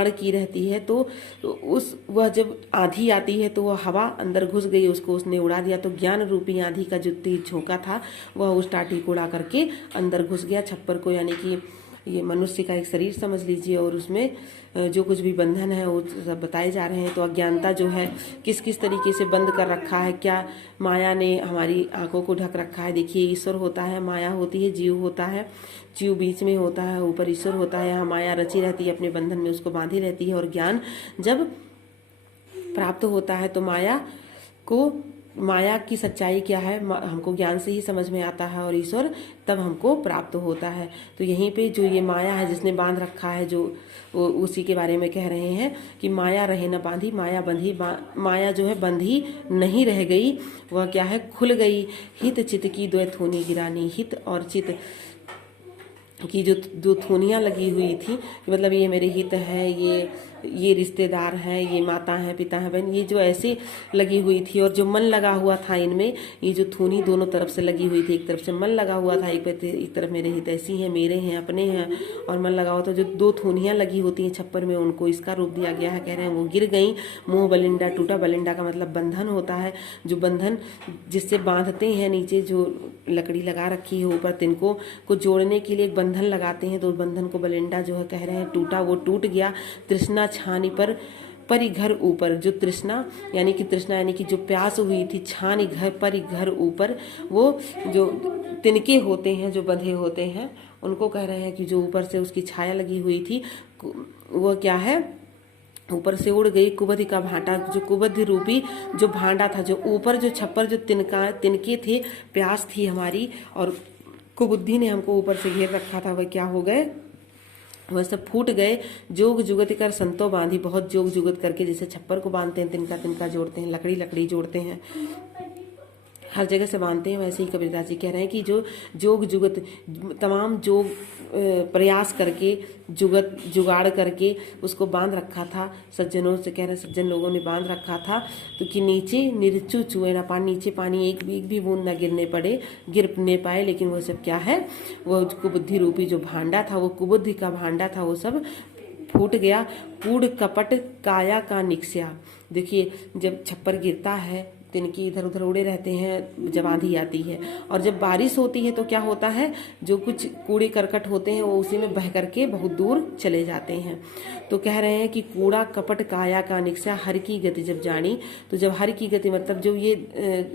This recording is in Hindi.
की रहती है। तो उस वह जब आंधी आती है तो वह हवा अंदर घुस गई, उसको उसने उड़ा दिया। तो ज्ञान रूपी आंधी का जो तेज झोंका था वह उस टाटी को उड़ा करके अंदर घुस गया छप्पर को, यानी कि ये मनुष्य का एक शरीर समझ लीजिए। और उसमें जो कुछ भी बंधन है वो सब बताए जा रहे हैं। तो अज्ञानता जो है किस किस तरीके से बंद कर रखा है, क्या माया ने हमारी आंखों को ढक रखा है। देखिए, ईश्वर होता है, माया होती है, जीव होता है। जीव बीच में होता है, ऊपर ईश्वर होता है। यहाँ माया रची रहती है अपने बंधन में, उसको बांधी रहती है। और ज्ञान जब प्राप्त होता है तो माया की सच्चाई क्या है हमको ज्ञान से ही समझ में आता है, और ईश्वर तब हमको प्राप्त होता है। तो यहीं पे जो ये माया है जिसने बांध रखा है, जो उसी के बारे में कह रहे हैं कि माया रहे न बांधी, माया बंधी, माया जो है बंधी नहीं रह गई, वह क्या है, खुल गई। हित चित की द्वैत होनी गिरानी, हित और चित की जो दो थोनियाँ लगी हुई थी, मतलब ये मेरे हित है, ये रिश्तेदार हैं, ये माता हैं, पिता हैं, बहन, ये जो ऐसे लगी हुई थी। और जो मन लगा हुआ था इनमें, ये जो थोनी दोनों तरफ से लगी हुई थी, एक तरफ से मन लगा हुआ था, एक तरफ मेरे हित ऐसी हैं, मेरे हैं, अपने हैं, और मन लगा हुआ था। जो दो थोनियाँ लगी होती हैं छप्पर में, उनको इसका रूप दिया गया है। कह रहे हैं वो गिर गई, मोह बलिंडा टूटा। बलिंडा का मतलब बंधन होता है, जो बंधन जिससे बांधते हैं, नीचे जो लकड़ी लगा रखी है ऊपर तिनको को जोड़ने के लिए एक बंधन लगाते हैं, तो बंधन को बलिंडा जो है कह रहे हैं टूटा, वो टूट गया। तृष्णा छानी पर परी घर ऊपर, जो तृष्णा यानी कि जो प्यास हुई थी, छानी घर परी घर ऊपर, वो जो तिनके होते हैं जो बंधे होते हैं, उनको कह रहे हैं कि जो ऊपर से उसकी छाया लगी हुई थी वो क्या है, ऊपर से उड़ गई। कुबधि का भाटा, जो कुबधि रूपी जो भांडा था, जो ऊपर जो छप्पर जो तिनके थे, प्यास थी हमारी, और कुबुद्धि ने हमको ऊपर से घेर रखा था, वह क्या हो गए, वह सब फूट गए। जोग जुगत कर संतो बांधी, बहुत जोग जुगत करके जैसे छप्पर को बांधते हैं, तिनका तिनका जोड़ते हैं, लकड़ी लकड़ी जोड़ते हैं, हर जगह से बांधते हैं, वैसे ही कबीरदास जी कह रहे हैं कि जो जोग जुगत तमाम जोग प्रयास करके जुगाड़ करके उसको बांध रखा था सज्जनों से, कह रहे हैं सज्जन लोगों ने बांध रखा था, तो कि नीचे निरचू चुए ना पानी, नीचे पानी एक भी बूंद ना गिरने पाए। लेकिन वो सब क्या है, वो कुबुद्धि रूपी जो भांडा था, वो कुबुद्धि का भांडा था, वो सब फूट गया। कूड़ कपट काया का निक्स्या। देखिए, जब छप्पर गिरता है, तिनके इधर उधर उड़े रहते हैं जब आंधी आती है, और जब बारिश होती है तो क्या होता है, जो कुछ कूड़े करकट होते हैं वो उसी में बह करके बहुत दूर चले जाते हैं। तो कह रहे हैं कि कूड़ा कपट काया का निक्स्या, हर की गति जब जानी, तो जब हर की गति मतलब जो ये